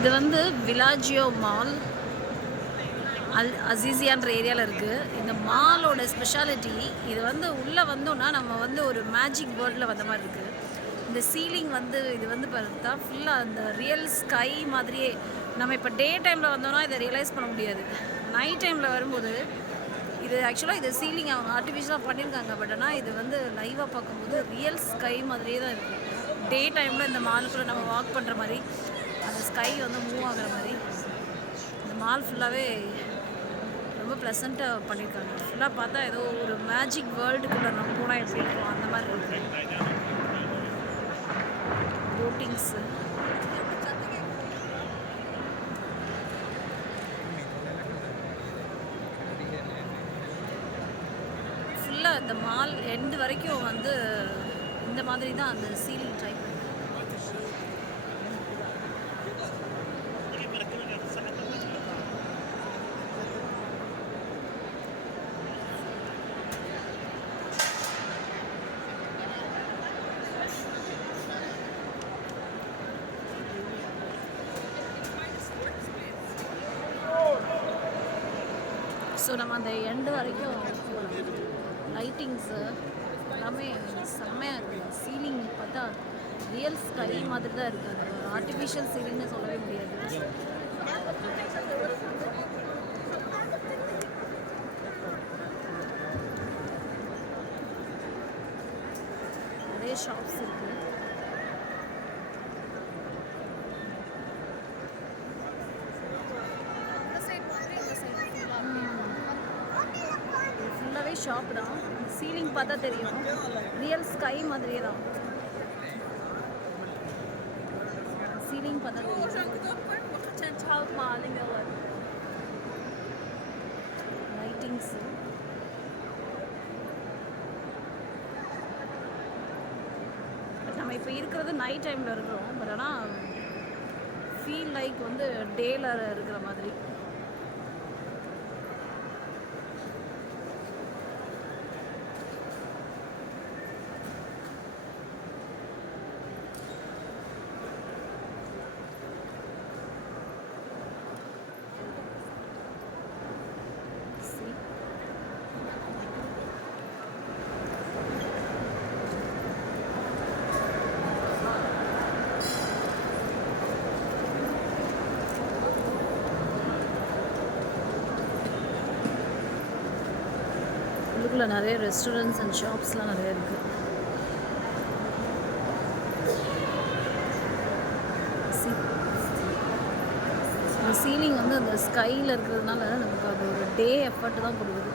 இது வந்து விலாஜியோ மால் அசீசியான்ற ஏரியாவில் இருக்குது. இந்த மாலோட ஸ்பெஷாலிட்டி இது வந்து உள்ளே வந்தோன்னா நம்ம வந்து ஒரு மேஜிக் வேர்ல்டில் வந்த மாதிரி இருக்குது. இந்த சீலிங் வந்து இது வந்து பார்த்தா ஃபுல்லாக அந்த ரியல் ஸ்கை மாதிரியே. நம்ம இப்போ டே டைமில் வந்தோன்னா இதை ரியலைஸ் பண்ண முடியாது. நைட் டைமில் வரும்போது இது ஆக்சுவலாக இது சீலிங் அவங்க ஆர்டிஃபிஷியலாக பண்ணியிருக்காங்க. பட் ஆனால் இது வந்து லைவாக பார்க்கும்போது ரியல் ஸ்கை மாதிரியே தான் இருக்குது. டே டைமில் இந்த மாலுக்குள்ளே நம்ம வாக் பண்ணுற மாதிரி அந்த ஸ்கை வந்து மூவ் ஆகுற மாதிரி இந்த மால் ஃபுல்லாகவே ரொம்ப ப்ளசண்ட்டாக பண்ணியிருக்காங்க. ஃபுல்லாக பார்த்தா ஏதோ ஒரு மேஜிக் வேர்ல்டுக்குள்ளே நம்ம போனால் எப்படி இருக்கும் அந்த மாதிரி இருக்குது. போட்டிங்ஸு ஃபுல்லாக இந்த மால் எண்டு வரைக்கும் வந்து இந்த மாதிரி தான் அந்த சீலிங் டைப். ஸோ நம்ம அந்த எண்டு வரைக்கும் லைட்டிங்ஸு எல்லாமே செம்மையாக இருக்குது. சீலிங் பார்த்தா ரியல் ஸ்கை மாதிரி தான் இருக்குது. அது ஆர்டிஃபிஷியல் சீலிங்னு சொல்லவே முடியாது. நிறைய ஷாப்ஸ் இருக்குது. ஃபுல்லாகவே ஷாப் தான். சீலிங் பார்த்தா தெரியும் ரியல் ஸ்கை மாதிரியே தான். சீலிங் பார்த்தா தெரியும். லைட்டிங்ஸ் நம்ம இப்போ இருக்கிறது நைட் டைமில் இருக்கிறோம். பட் ஆனால் ஃபீல் லைக் வந்து டேல இருக்கிற மாதிரி. உள்ளுக்குள்ளே நிறைய ரெஸ்டாரண்ட்ஸ் அண்ட் ஷாப்ஸ்லாம் நிறைய இருக்குது. இந்த சீலிங் வந்து அந்த ஸ்கையில் இருக்கிறதுனால நமக்கு அது ஒரு டே எஃபர்ட் தான் கொடுக்குது.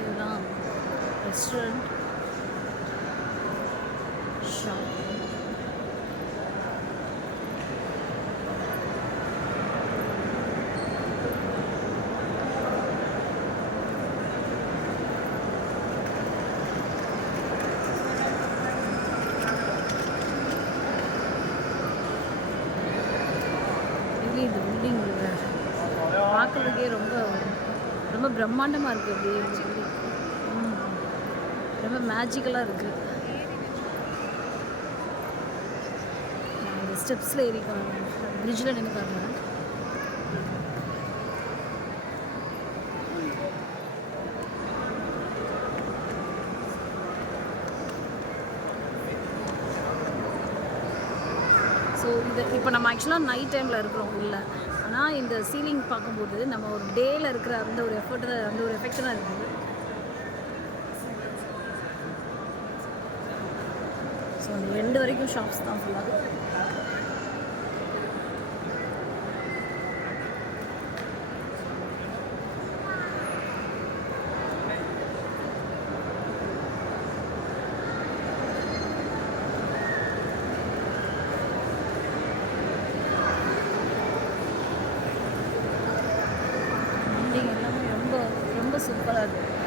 இதுதான் ரெஸ்டாரண்ட் ஷாப். இந்த பில்டிங் பார்க்குறதுக்கே ரொம்ப ரொம்ப பிரம்மாண்டமாக இருக்குது. அப்படியே ரொம்ப மேஜிக்கலாக இருக்குது. இந்த ஸ்டெப்ஸில் ஏறிக்கலாம், பிரிட்ஜில் நின்று பார்க்கலாம். ஸோ இது இப்போ நம்ம ஆக்சுவலாக நைட் டைமில் இருக்கிறோம் இல்லை. ஆனால் இந்த சீலிங் பார்க்கும்போது நம்ம ஒரு டேயில் இருக்கிற அந்த ஒரு எஃபர்ட் அந்த ஒரு எஃபெக்ட் தான் இருக்குது. ஸோ அந்த எண்டு வரைக்கும் ஷாப்ஸ் தான் ஃபுல்லாக. எல்லாமே ரொம்ப ரொம்ப சூப்பராக இருக்குது.